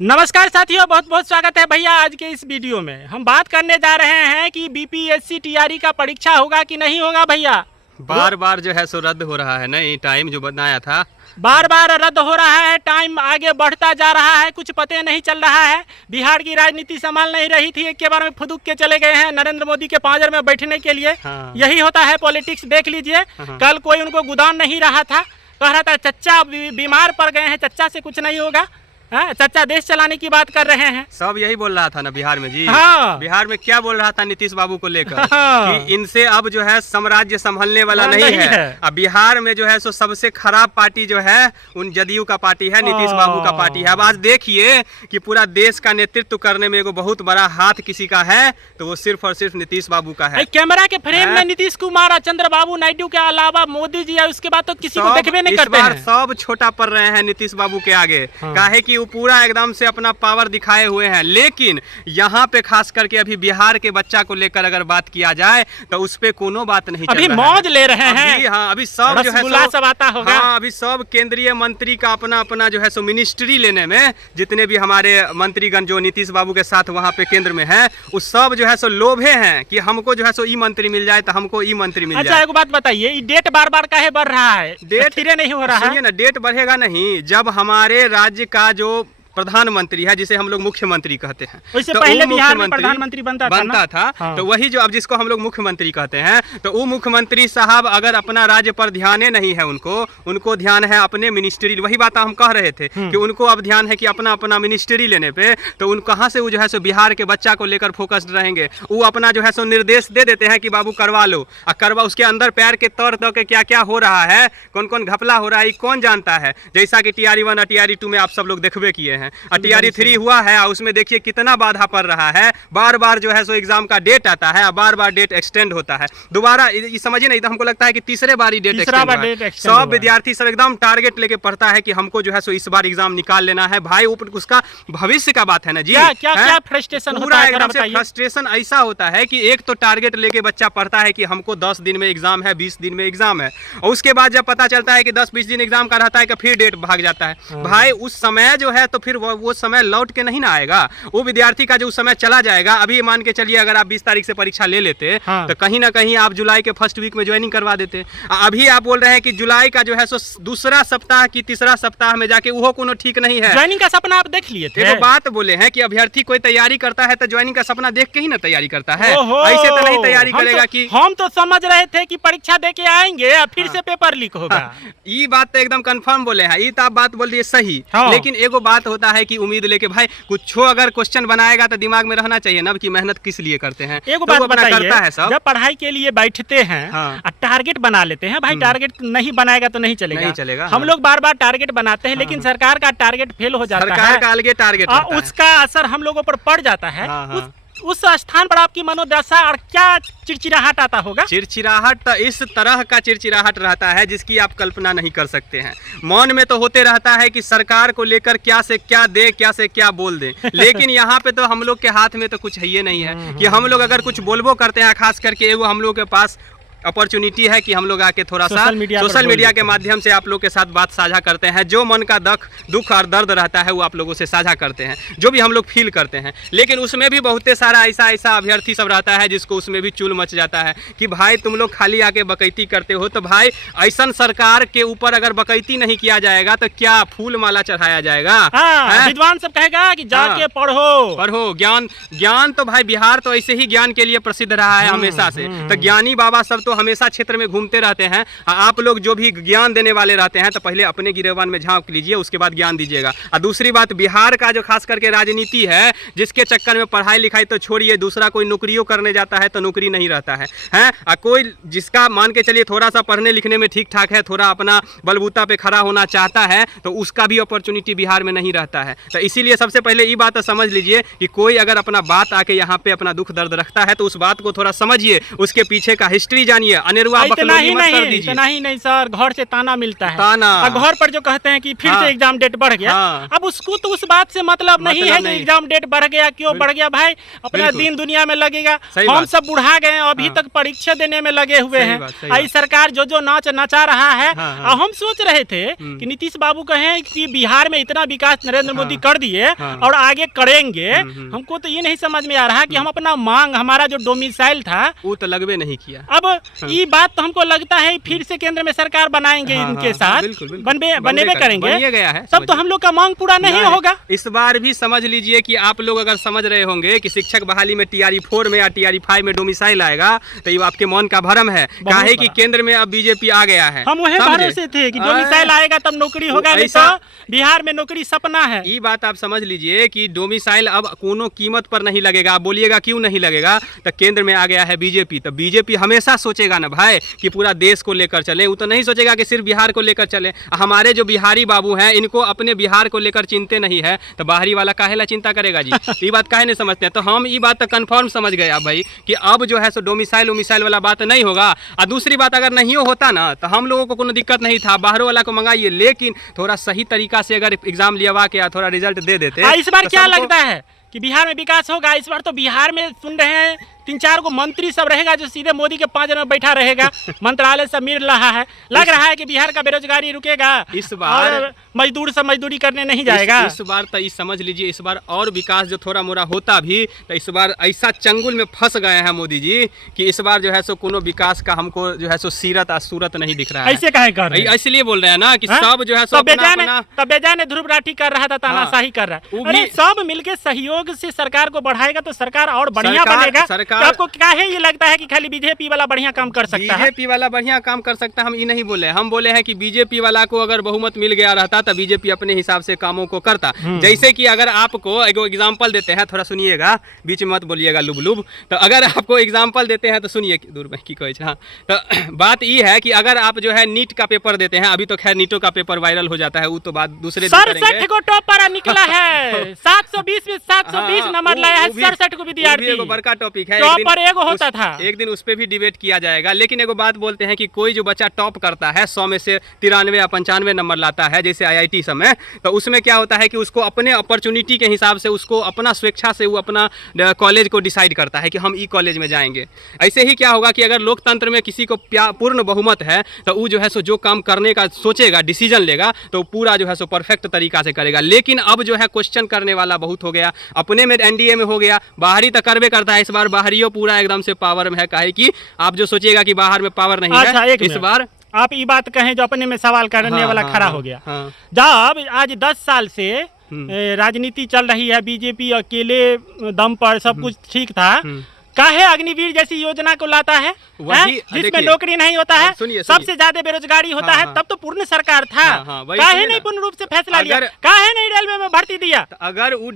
नमस्कार साथियों, बहुत बहुत स्वागत है भैया। आज के इस वीडियो में हम बात करने जा रहे हैं कि बीपीएससी टीआरई का परीक्षा होगा कि नहीं होगा भैया। बार बार जो है सो रद्द हो रहा है, नहीं टाइम जो बनाया था बार बार रद्द हो रहा है, टाइम आगे बढ़ता जा रहा है, कुछ पते नहीं चल रहा है। बिहार की राजनीति संभाल नहीं रही थी, एक के बार में फुदुक के चले गए हैं नरेंद्र मोदी के पांजर में बैठने के लिए। हाँ। यही होता है पॉलिटिक्स, देख लीजिए। कल कोई उनको गोदान नहीं रहा था, कह रहा था चच्चा बीमार पड़ गए हैं, चच्चा से कुछ नहीं होगा। हाँ, चच्चा देश चलाने की बात कर रहे हैं। सब यही बोल रहा था ना बिहार में जी। हाँ। बिहार में क्या बोल रहा था नीतीश बाबू को लेकर हाँ। कि इनसे अब जो है साम्राज्य संभलने वाला नहीं है। अब बिहार में जो है सो सबसे खराब पार्टी जो है उन जदयू का पार्टी है, नीतीश बाबू का पार्टी है। अब आज देखिए कि पूरा देश का नेतृत्व करने में एगो बहुत बड़ा हाथ किसी का है, तो वो सिर्फ और सिर्फ नीतीश बाबू का है। कैमरा के फ्रेम में नीतीश कुमार, चंद्रबाबू नायडू के अलावा मोदी जी है, उसके बाद तो किसी को देखबे नहीं करते हैं। सब छोटा पड़ रहे हैं नीतीश बाबू के आगे। काहे कि वो पूरा एकदम से अपना पावर दिखाए हुए हैं। लेकिन यहाँ पे खास करके अभी बिहार के बच्चा को लेकर अगर बात किया जाए तो उस पे कोनो बात नहीं अभी मौज ले रहे हैं। हाँ, अभी सब जो है सब आता होगा। हाँ, अभी सब केंद्रीय मंत्री का अपना अपना जो है सो मिनिस्ट्री लेने में, जितने भी हमारे मंत्रीगण जो नीतीश बाबू के साथ वहाँ पे केंद्र में है, उस सब जो है सो लोभे हैं कि हमको जो है सो ई मंत्री मिल जाए, तो हमको ई मंत्री मिल जाए। अच्छा, एक बात बताइए, ये डेट बार बार काहे बढ़ रहा है? डेट धीरे नहीं हो रहा है। सुनिए ना, डेट बढ़ेगा नहीं जब हमारे राज्य का जो प्रधानमंत्री है, जिसे हम लोग मुख्यमंत्री कहते हैं, उससे तो पहले बिहार में प्रधानमंत्री बनता था। हाँ। तो वही जो अब जिसको हम लोग मुख्यमंत्री कहते हैं, तो वो मुख्यमंत्री साहब अगर अपना राज्य पर ध्यान नहीं है, उनको ध्यान है अपने मिनिस्ट्री। वही बात हम कह रहे थे कि उनको अब ध्यान है कि अपना अपना मिनिस्ट्री लेने पे, तो उन कहाँ से वो जो है सो बिहार के बच्चा को लेकर फोकस्ड रहेंगे। वो अपना जो है सो निर्देश दे देते हैं कि बाबू करवा लो, और करवा उसके अंदर पैर के तौर तक के क्या क्या हो रहा है, कौन कौन घपला हो रहा है, कौन जानता है। जैसा कि TRE 1 और TRE 2 में आप सब लोग देखबे किए हैं, और TRE 3 हुआ है, उसमें देखिए कितना बाधा पड़ रहा है। बार बार जो है सो एग्जाम का डेट आता है, बार बार डेट एक्सटेंड होता है। दोबारा समझिए नहीं, तो हमको लगता है कि तीसरे बार ही डेट एक्सटेंड। सब विद्यार्थी सब एकदम टारगेट लेके पढ़ता है कि हमको जो है सो इस बार एग्जाम निकाल लेना है। भाई उसका भविष्य का बात है ना जी। क्या फ्रस्ट्रेशन पूरा एकदम से फ्रस्ट्रेशन ऐसा होता है कि एक तो टारगेट लेके बच्चा पढ़ता है कि हमको 10 दिन में एग्जाम है, 20 दिन में एग्जाम है, और उसके बाद जब पता चलता है कि 10-20 दिन एग्जाम का रहता है कि फिर डेट भाग जाता है। भाई उस समय जो है तो फिर वो समय लौट के नहीं ना आएगा। वो विद्यार्थी का जो समय चला जाएगा। अभी मान के चलिए अगर आप 20 तारीख से परीक्षा ले लेते, तो कहीं ना कहीं आप जुलाई के फर्स्ट वीक में ज्वाइनिंग करवा देते। अभी आप बोल रहे हैं कि जुलाई का जो है सो दूसरा सप्ताह की तीसरा सप्ताह में जाके वो कोनो ठीक नहीं है। ज्वाइनिंग का सपना आप देख लिए थे। एक बात बोले हैं कि अभ्यर्थी कोई तैयारी करता है तो ज्वाइनिंग का सपना देख के ही ना तैयारी करता है। ऐसे तो नहीं तैयारी करेगा कि हम तो समझ रहे थे कि परीक्षा दे के आएंगे और फिर से पेपर लीक होगा। ये बात तो एकदम कंफर्म बोले हैं, ये तो आप बात बोल दिए सही। लेकिन एगो बात होता है कि उम्मीद लेके भाई कुछ अगर क्वेश्चन बनाएगा तो दिमाग में रहना चाहिए ना कि मेहनत किस लिए करते हैं। एक बात बताइए, जब पढ़ाई के लिए बैठते हैं और टारगेट बना लेते हैं, भाई टारगेट नहीं बनाएगा तो नहीं चलेगा। हम लोग बार बार टारगेट बनाते हैं, लेकिन सरकार का टारगेट फेल हो जाता है। सरकार का अलग टारगेट होता है, उसका असर हम लोगों पर पड़ जाता है। उस स्थान पर आपकी मनोदशा और क्या चिड़चिड़ाहट आता होगा? चिड़चिड़ाहट तो इस तरह का चिड़चिड़ाहट रहता है जिसकी आप कल्पना नहीं कर सकते हैं। मन में तो होते रहता है कि सरकार को लेकर क्या से क्या दे, क्या से क्या बोल दे, लेकिन यहाँ पे तो हम लोग के हाथ में तो कुछ है ये नहीं है कि हम लोग अगर कुछ बोलबो करते हैं, खास करके वो हम लोग के पास अपॉर्चुनिटी है कि हम लोग आके थोड़ा सा सोशल मीडिया के माध्यम से आप लोग के साथ बात साझा करते हैं। जो मन का दुख और दर्द रहता है वो आप लोगों से साझा करते हैं, जो भी हम लोग फील करते हैं। लेकिन उसमें भी बहुत सारा ऐसा अभ्यर्थी सब रहता है जिसको उसमें भी चूल मच जाता है कि भाई तुम लोग खाली आके बकैती करते हो। तो भाई ऐसा सरकार के ऊपर अगर बकैती नहीं किया जाएगा तो क्या फूल माला चढ़ाया जाएगा? विद्वान सब कहेगा कि जाके पढ़ो ज्ञान तो भाई बिहार तो ऐसे ही ज्ञान के लिए प्रसिद्ध रहा है हमेशा से। तो ज्ञानी बाबा सब तो हमेशा क्षेत्र में घूमते रहते हैं। आप लोग जो भी ज्ञान देने वाले रहते हैं तो पहले अपने गिरेबान में झांक लीजिए, उसके बाद ज्ञान दीजिएगा। और दूसरी बात, बिहार का जो खास करके राजनीति है, जिसके चक्कर में पढ़ाई लिखाई तो छोड़िए, दूसरा कोई नौकरियों करने जाता है तो नौकरी नहीं रहता है। और कोई जिसका मान के चलिए थोड़ा सा पढ़ने लिखने में ठीक ठाक है, थोड़ा अपना बलबूता पे खड़ा होना चाहता है, तो उसका भी अपॉर्चुनिटी बिहार में नहीं रहता है। तो इसीलिए सबसे पहले ये बात समझ लीजिए कि कोई अगर अपना बात आके यहाँ पे अपना दुख दर्द रखता है तो उस बात को थोड़ा समझिए, उसके पीछे का हिस्ट्री जानिए। जानिए, अनेरुआ बकलोली मत कर दीजिए। इतना ही नहीं सर, घर से ताना मिलता है, ताना। और घर पर जो कहते हैं कि फिर से एग्जाम डेट बढ़ गया, अब उसको तो उस बात से मतलब नहीं है कि एग्जाम डेट बढ़ गया, क्यों बढ़ गया भाई, अपना दिन दुनिया में लगेगा। हम सब बुढ़ा गए, अभी तक परीक्षा देने में लगे हुए हैं। आई सरकार जो जो नाच नचा रहा है, हम सोच रहे थे कि नीतीश बाबू कहें कि बिहार में इतना विकास नरेंद्र मोदी कर दिए और आगे करेंगे। हमको तो ये नहीं समझ में आ रहा कि हम अपना मांग, हमारा जो डोमिसाइल था वो तो लगवे नहीं किया। अब ये बात तो हमको लगता है फिर से केंद्र में सरकार बनाएंगे, इनके साथ बनेबे करेंगे, गया है, तब तो हम लोग का मांग पूरा नहीं होगा। इस बार भी समझ लीजिए कि आप लोग अगर समझ रहे होंगे कि शिक्षक बहाली में TRE 4 में या TRE 5 में डोमिसाइल आएगा, तो ये आपके मन का भ्रम है। काहे कि केंद्र में अब बीजेपी आ गया है। हम वही भरोसे थे कि डोमिसाइल आएगा तब नौकरी होगा, नहीं तो बिहार में नौकरी सपना है। ये बात आप समझ लीजिए कि डोमिसाइल अब कोनो कीमत पर नहीं लगेगा। आप बोलिएगा क्यों नहीं लगेगा, तो केंद्र में आ गया है बीजेपी, तो बीजेपी हमेशा सोचेगा ना भाई कि पूरा देश को लेकर चले, वो तो नहीं सोचेगा कि सिर्फ बिहार को लेकर चले। हमारे जो बिहारी बाबू हैं, इनको अपने बिहार को लेकर चिंते नहीं है, तो बाहरी वाला काहेला चिंता करेगा जी। ये बात काहे नहीं समझते हैं। तो हम ये बात तो कन्फर्म समझ गए अब भाई कि अब जो है सो डोमिसाइल उमिसाइल वाला बात नहीं होगा। और दूसरी बात, अगर नहीं होता ना तो हम लोगों को कोनो दिक्कत नहीं था, बाहरों वाला को मंगाइए, लेकिन थोड़ा सही तरीका से अगर एग्जाम लिया के थोड़ा रिजल्ट दे देते। इस बार क्या लगता है कि बिहार में विकास होगा? इस बार तो बिहार में सुन रहे हैं 3-4 को मंत्री सब रहेगा जो सीधे मोदी के पांजरे में बैठा रहेगा, मंत्रालय सब मिल रहा है। लग रहा है कि बिहार का बेरोजगारी रुकेगा इस बार, और मजदूर सब मजदूरी करने नहीं जाएगा। इस बार तो ये समझ लीजिए, इस बार और विकास जो थोड़ा मोड़ा होता भी, तो इस बार ऐसा चंगुल में फंस गए हैं मोदी जी कि इस बार जो है सो कोनो विकास का हमको जो है सो सीरत और सूरत नहीं दिख रहा है। ऐसे काहे कर रहे हैं? इसलिए बोल रहे हैं ना कि सब जो है सो बेजान ध्रुव राठी कर रहा था, तानाशाही कर रहा है। अरे सब मिलके सहयोग से सरकार को बढ़ाएगा तो सरकार और बढ़िया बनेगा। आपको काहे लगता है कि खाली बीजेपी वाला बढ़िया काम कर सकता है? बीजेपी वाला बढ़िया काम कर सकता है, हम ये नहीं बोले। हम बोले हैं कि बीजेपी वाला को अगर बहुमत मिल गया रहता तो बीजेपी अपने हिसाब से कामों को करता। जैसे कि अगर आपको एक एग्जांपल देते हैं, थोड़ा सुनिएगा, बीच में मत बोलिएगा लुब लुब। तो अगर आपको एग्जांपल देते हैं तो सुनिए, दूर में की कहे। हाँ, तो बात ये है कि अगर आप जो है नीट का पेपर देते हैं, अभी तो खैर नीटो का पेपर वायरल हो जाता है, वो तो बात दूसरे दिन करेंगे। 67 को टॉपर निकला है, 720 में 720 नंबर लाया है 67 को विद्यार्थी। एगो बड़का टॉपिक है, टॉपर एगो होता था। एक दिन उस पे भी डिबेट किया जाएगा। लेकिन एगो बात बोलते हैं कि कोई जो बच्चा टॉप करता है, 100 में से 93 या 95 नंबर लाता है, जैसे IIT समय, तो उसमें क्या होता है कि उसको अपने अपॉर्चुनिटी के हिसाब से, उसको अपना स्वेच्छा से वो अपना कॉलेज को डिसाइड करता है कि हम ई कॉलेज में जाएंगे। ऐसे ही क्या होगा कि अगर लोकतंत्र में किसी को पूर्ण बहुमत है, तो वो जो है सो जो काम करने का सोचेगा, डिसीजन लेगा, तो पूरा जो है सो परफेक्ट तरीका से करेगा। लेकिन अब जो है क्वेश्चन करने वाला बहुत हो गया, अपने में NDA में हो गया, बाहरी तो करवे करता है। इस बार बाहरियों पूरा एकदम से पावर में है, काहे कि आप जो सोचिएगा कि बाहर में पावर नहीं है, इस बार आप ये बात कहें जो अपने में सवाल करने वाला खड़ा हो गया। जब आज 10 साल से राजनीति चल रही है, बीजेपी अकेले दम पर सब कुछ ठीक था, काहे अग्निवीर जैसी योजना को लाता है, जिसमें नौकरी नहीं होता है, सबसे ज्यादा बेरोजगारी होता है, तब तो पूर्ण सरकार था। काहे नहीं पूर्ण रूप से फैसला लिया, काहे नहीं रेलवे में भर्ती दिया? अगर वो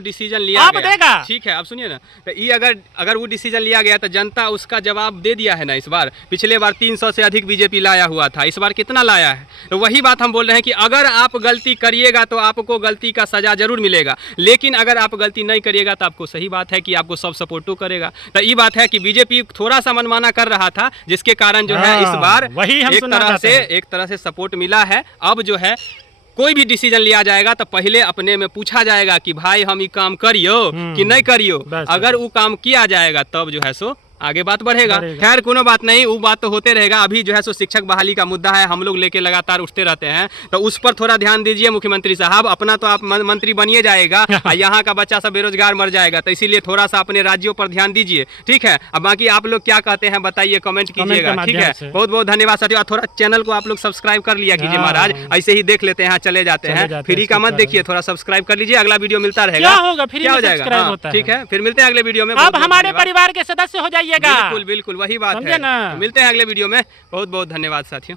डिसीजन लिया गया, ठीक है, आप सुनिए ना, तो ये अगर वो डिसीजन लिया गया तो जनता उसका जवाब दे दिया है ना। इस बार पिछले बार 300 से अधिक बीजेपी लाया हुआ था, इस बार कितना लाया है? तो वही बात हम बोल रहे हैं कि अगर आप गलती करिएगा तो आपको गलती का सजा जरूर मिलेगा, लेकिन अगर आप गलती नहीं करिएगा तो आपको सही बात है कि आपको सब सपोर्ट करेगा। तो ये बात है कि बीजेपी थोड़ा सा मनमाना कर रहा था, जिसके कारण जो है इस बार एक तरह से सपोर्ट मिला है। अब जो है कोई भी डिसीजन लिया जाएगा तो पहले अपने में पूछा जाएगा कि भाई हम ये काम करियो कि नहीं करियो। अगर वो काम किया जाएगा तब जो है सो आगे बात बढ़ेगा। खैर कोनो बात नहीं, वो बात तो होते रहेगा। अभी जो है सो शिक्षक बहाली का मुद्दा है, हम लोग लेके लगातार उठते रहते हैं, तो उस पर थोड़ा ध्यान दीजिए मुख्यमंत्री साहब। अपना तो आप मंत्री बनिए जाएगा, यहाँ का बच्चा सब बेरोजगार मर जाएगा, तो इसीलिए थोड़ा सा अपने राज्यों पर ध्यान दीजिए, ठीक है। अब बाकी आप लोग क्या कहते हैं बताइए, कमेंट कीजिएगा, ठीक है। बहुत बहुत धन्यवाद साथियों। थोड़ा चैनल को आप लोग सब्सक्राइब कर लिया कीजिए महाराज, ऐसे ही देख लेते हैं, चले जाते हैं, फ्री का मत देखिए, थोड़ा सब्सक्राइब कर लीजिए। अगला वीडियो मिलता रहेगा, क्या हो जाएगा, ठीक है। फिर मिलते हैं अगले वीडियो में। आप हमारे परिवार के सदस्य हो जाइएगा। बिल्कुल बिल्कुल वही बात है। मिलते हैं अगले वीडियो में। बहुत बहुत धन्यवाद साथियों।